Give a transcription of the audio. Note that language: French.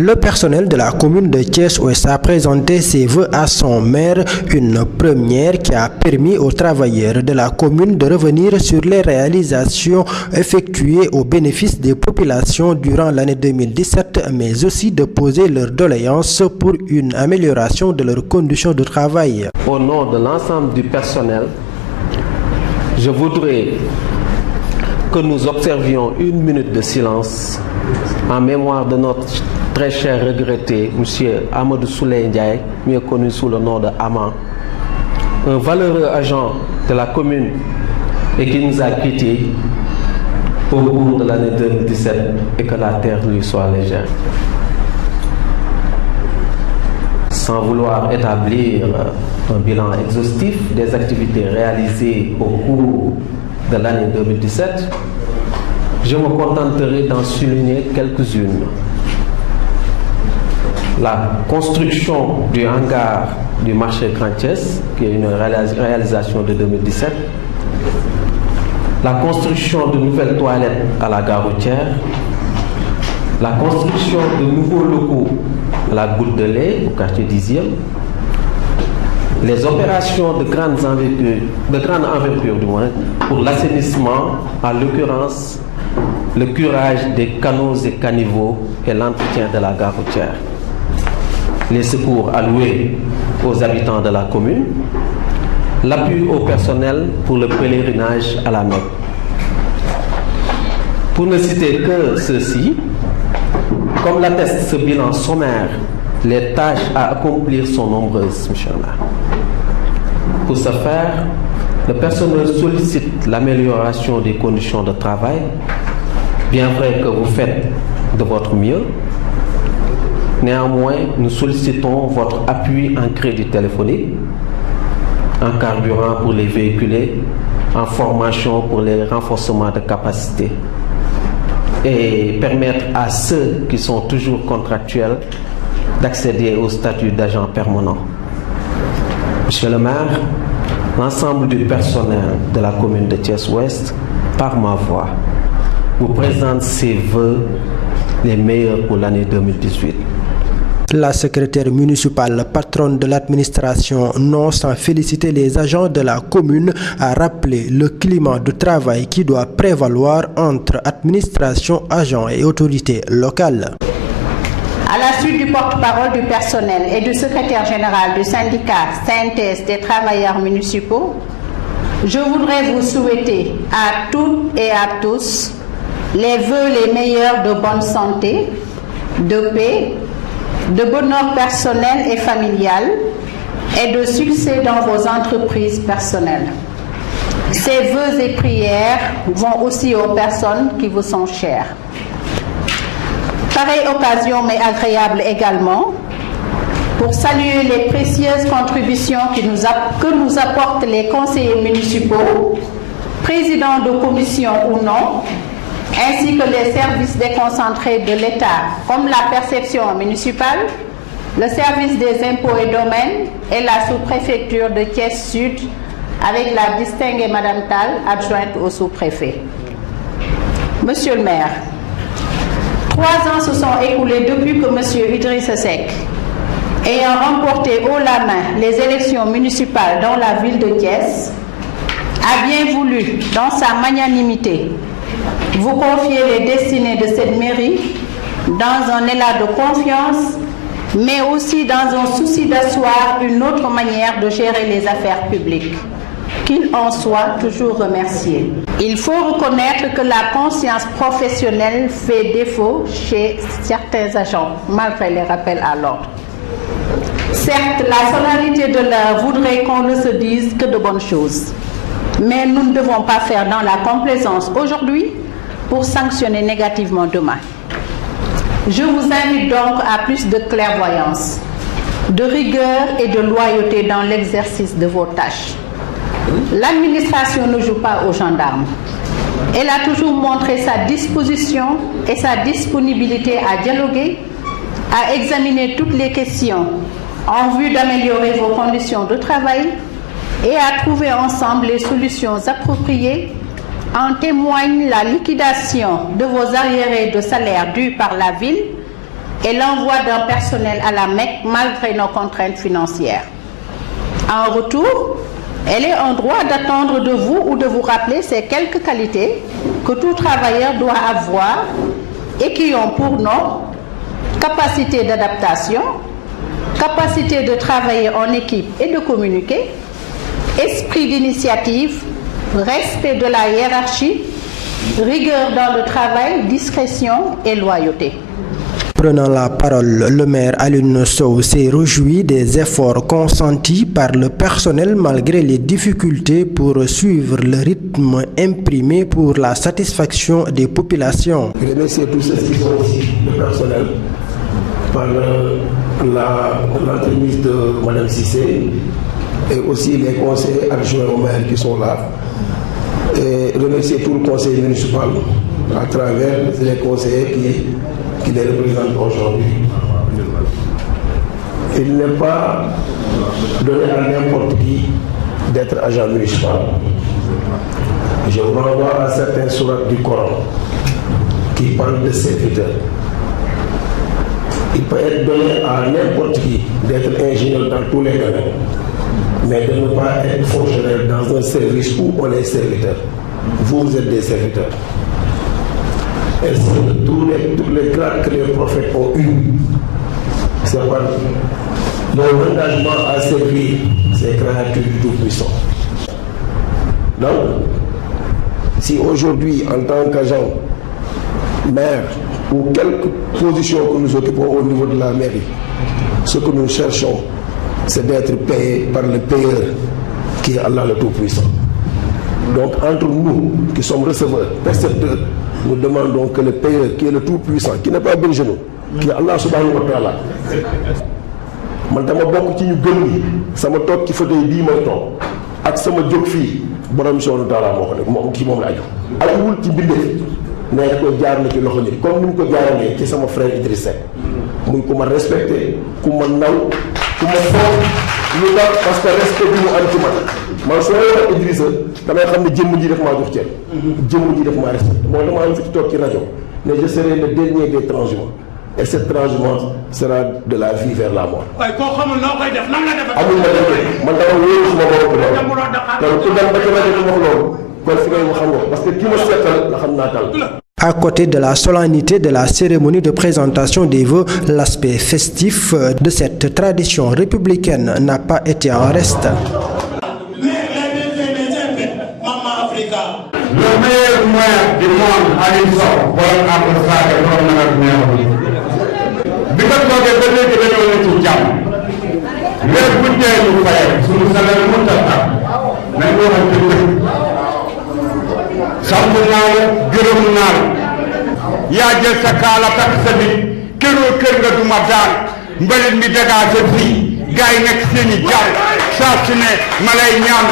Le personnel de la commune de Thiès-Ouest a présenté ses vœux à son maire, une première qui a permis aux travailleurs de la commune de revenir sur les réalisations effectuées au bénéfice des populations durant l'année 2017, mais aussi de poser leurs doléances pour une amélioration de leurs conditions de travail. Au nom de l'ensemble du personnel, je voudrais que nous observions une minute de silence en mémoire de notre très cher regretté, M. Amadou Souley Ndiaye, mieux connu sous le nom de Ama, un valeureux agent de la commune et qui nous a quittés au cours de l'année 2017 et que la terre lui soit légère. Sans vouloir établir un bilan exhaustif des activités réalisées au cours de l'année 2017, je me contenterai d'en souligner quelques-unes. La construction du hangar du marché Grand Thiès, qui est une réalisation de 2017. La construction de nouvelles toilettes à la gare routière. La construction de nouveaux locaux à la Goutte de lait, au quartier 10e. Les opérations de grande envergure du moins, pour l'assainissement, en l'occurrence le curage des canaux et caniveaux et l'entretien de la gare routière. Les secours alloués aux habitants de la commune, l'appui au personnel pour le pèlerinage à la Mecque. Pour ne citer que ceux-ci, comme l'atteste ce bilan sommaire, les tâches à accomplir sont nombreuses, M. le maire. Pour ce faire, le personnel sollicite l'amélioration des conditions de travail, bien vrai que vous faites de votre mieux. Néanmoins, nous sollicitons votre appui en crédit téléphonique, en carburant pour les véhiculer, en formation pour les renforcements de capacité et permettre à ceux qui sont toujours contractuels d'accéder au statut d'agent permanent. Monsieur le maire, l'ensemble du personnel de la commune de Thiès-Ouest, par ma voix, vous présente ses vœux les meilleurs pour l'année 2018. La secrétaire municipale, patronne de l'administration, non sans féliciter les agents de la commune, a rappelé le climat de travail qui doit prévaloir entre administration, agents et autorités locales. À la suite du porte-parole du personnel et du secrétaire général du syndicat CNTS des travailleurs municipaux, je voudrais vous souhaiter à toutes et à tous les vœux les meilleurs de bonne santé, de paix, de bonheur personnel et familial et de succès dans vos entreprises personnelles. Ces vœux et prières vont aussi aux personnes qui vous sont chères. Pareille occasion, mais agréable également, pour saluer les précieuses contributions que nous apportent les conseillers municipaux, présidents de commission ou non, ainsi que les services déconcentrés de l'État, comme la perception municipale, le service des impôts et domaines et la sous-préfecture de Thiès Sud, avec la distinguée Madame Tal, adjointe au sous-préfet. Monsieur le maire, 3 ans se sont écoulés depuis que Monsieur Idrissa Seck, ayant remporté haut la main les élections municipales dans la ville de Thiès, a bien voulu, dans sa magnanimité, vous confier les destinées de cette mairie dans un élan de confiance, mais aussi dans un souci d'asseoir une autre manière de gérer les affaires publiques. Qu'il en soit toujours remercié. Il faut reconnaître que la conscience professionnelle fait défaut chez certains agents, malgré les rappels à l'ordre. Certes, la solennité de l'heure voudrait qu'on ne se dise que de bonnes choses. Mais nous ne devons pas faire dans la complaisance aujourd'hui pour sanctionner négativement demain. Je vous invite donc à plus de clairvoyance, de rigueur et de loyauté dans l'exercice de vos tâches. L'administration ne joue pas aux gendarmes. Elle a toujours montré sa disposition et sa disponibilité à dialoguer, à examiner toutes les questions en vue d'améliorer vos conditions de travail et à trouver ensemble les solutions appropriées. En témoigne la liquidation de vos arriérés de salaire dus par la ville et l'envoi d'un personnel à la Mecque malgré nos contraintes financières. En retour, elle est en droit d'attendre de vous ou de vous rappeler ces quelques qualités que tout travailleur doit avoir et qui ont pour nom capacité d'adaptation, capacité de travailler en équipe et de communiquer, esprit d'initiative, respect de la hiérarchie, rigueur dans le travail, discrétion et loyauté. Prenant la parole, le maire Alioune Sow s'est réjoui des efforts consentis par le personnel malgré les difficultés pour suivre le rythme imprimé pour la satisfaction des populations. Je remercie tous ceux qui sont ici, le personnel, par l'entremise de Mme Cissé et aussi les conseillers adjoints au maire qui sont là. Et remercier tout le conseil municipal à travers les conseillers qui les représentent aujourd'hui. Il n'est pas donné à n'importe qui d'être agent municipal. Je vous renvoie à certains sourates du Coran qui parlent de serviteurs. Il peut être donné à n'importe qui d'être ingénieur dans tous les domaines, mais de ne pas être fonctionnaire dans un service où on est serviteur. Vous êtes des serviteurs. Et tous les grades que les prophètes ont eus, c'est par leur engagement à servir ces créatures du Tout-Puissant. Donc, si aujourd'hui, en tant qu'agent, maire, ou quelque position que nous occupons au niveau de la mairie, ce que nous cherchons, c'est d'être payé par le payeur, qui est Allah le Tout-Puissant. Donc, entre nous, qui sommes receveurs, percepteurs, nous demandons que le payeur, qui est le Tout-Puissant, qui n'est pas Benjamin, qui est Allah subhanahu wa ta'ala, man dama bokk ci ñu gëm ni sama toog ci fauteuil bii may toog ak sama jóg fii borom subhanahu wa ta'ala moo ko def moom kii moom la aju ajuwul ci bindee ne ko jaar na ci loxo nit comme ni mu ko jaaralee ci sama frère Idriss Seck muy ku ma respecté ku ma naw ku ma foog lu tax parce que respect bi mu am ci man soo yor Idrissa damay xam ne jëmm ji daf maa jox cër jëmm ji daf maa respecté mooy dama am fi toog ci rajo mais je serai le dernier des transhumants et cette transhumance sera de la vie vers la mort. waaye koo xamul noo koy def nan la def. amul ma def man dama wóolu suma bopp loolu ku dem ba ci rajo wax loolu kon fi ngay wax xam nga parce que ki ma seetal la xam naa tal. À côté de la solennité de la cérémonie de présentation des vœux, l'aspect festif de cette tradition républicaine n'a pas été en reste. Le meilleur moyen du monde Alioune Sow borom Afrique borom nawet neexul bi nga toogee ba léegi dañoo ne ci jàmm weer bu dee ñu fayal suñu salaire mënut a tax nañ ko waxante dëgg sant naa la gërëm naa la yaa jël sa kaala takk sa nit këroo kër nga duma daan mbalit mi dégagé fii gars yi nekk seen i jàll saa su ne ma lay ñaan